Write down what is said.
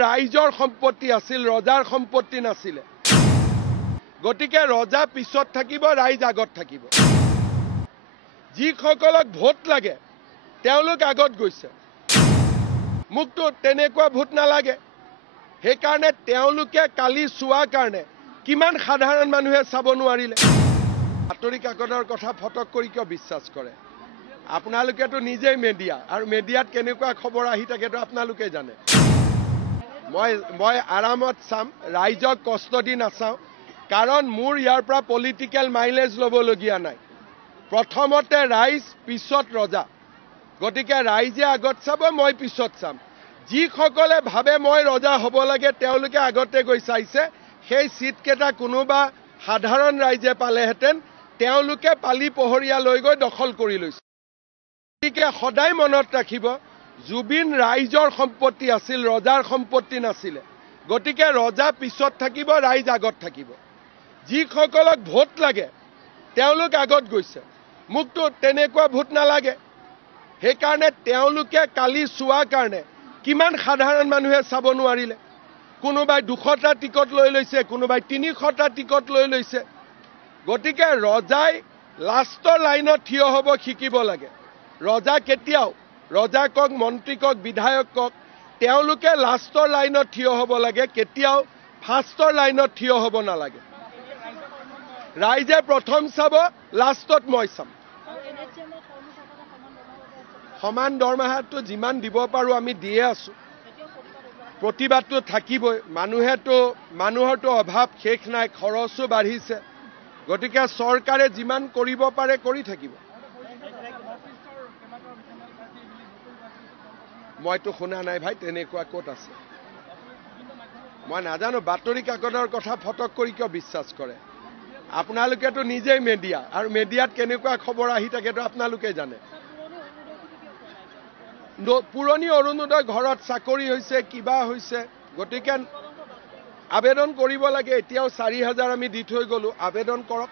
ৰাইজৰ সম্পত্তি আছিল, ৰজাৰ সম্পত্তি নাছিল। গতিকে ৰজা পিছত থাকিব, ৰাইজ আগত থাকিব। যিসকলক ভোট লাগে তেওঁলোক আগত গৈছে। মুকতো তেনেকুৱা ভোট নালাগে। সেইকাৰণে তেওঁলোকে কালি চোৱাৰ কাৰণে কিমান সাধাৰণ মানুহে চাব নোৱাৰিলে। বাতৰি কাকতৰ কথা ফটক কৰি কিয় বিশ্বাস কৰে? আপোনালোকেতো নিজেই মিডিয়া, আৰু মিডিয়াত কেনেকুৱা খবৰ আহি থাকেতো আপোনালোকে জানে। মই আৰামত চাম, ৰাইজক কষ্ট দি নাচাওঁ, কাৰণ মোৰ ইয়াৰ পৰা পলিটিকেল মাইলেজ ল'বলগীয়া নাই। প্ৰথমতে ৰাইজ, পিছত ৰজা। গতিকে ৰাইজে আগত চাব, মই পিছত চাম। যিসকলে ভাবে মই ৰজা হ'ব লাগে তেওঁলোকে আগতে গৈ চাইছে। সেই চিটকেইটা কোনোবা সাধাৰণ ৰাইজে পালেহেঁতেন, তেওঁলোকে পালি পহৰীয়া লৈ গৈ দখল কৰি লৈছে। গতিকে সদায় মনত ৰাখিব, জুবিন ৰাইজৰ সম্পত্তি আছিল, ৰজাৰ সম্পত্তি নাছিল। গতিকে ৰজা পিছত থাকিব, ৰাইজ আগত থাকিব। যিসকলক ভোট লাগে তেওঁলোক আগত গৈছে। মুকতো তেনেকুৱা ভোট নালাগে। সেইকাৰণে তেওঁলোকে কালি চোৱাৰ কাৰণে কিমান সাধাৰণ মানুহে চাব নোৱাৰিলে। কোনোবাই 200টা টিকট লৈ লৈছে, কোনোবাই 300টা টিকট লৈ লৈছে। গতিকে ৰজাই লাষ্টৰ লাইনত থিয় হ'ব শিকিব লাগে। ৰজা কেতিয়াও, ৰজা কওক, মন্ত্ৰী কওক, বিধায়ক কওক, তেওঁলোকে লাষ্টৰ লাইনত থিয় হ'ব লাগে, কেতিয়াও ফাৰ্ষ্টৰ লাইনত থিয় হ'ব নালাগে। ৰাইজে প্ৰথম চাব, লাষ্টত মই চাম। সমান দৰমহাটো যিমান দিব পাৰোঁ আমি দিয়ে আছোঁ। প্ৰতিবাদটো থাকিবই। মানুহৰতো অভাৱ শেষ নাই, খৰচো বাঢ়িছে। গতিকে চৰকাৰে যিমান কৰিব পাৰে কৰি থাকিব। মইতো শুনা নাই ভাই, তেনেকুৱা ক'ত আছে? মই নাজানো। বাতৰি কাকতৰ কথা ফটক কৰি কিয় বিশ্বাস কৰে? আপোনালোকেতো নিজেই মিডিয়া, আৰু মিডিয়াত কেনেকুৱা খবৰ আহি থাকেতো আপোনালোকে জানে। পুৰণি অৰুণোদয় ঘৰত চাকৰি হৈছে, কিবা হৈছে। গতিকে আবেদন কৰিব লাগে। এতিয়াও 4000 আমি দি থৈ গ'লো, আবেদন কৰক।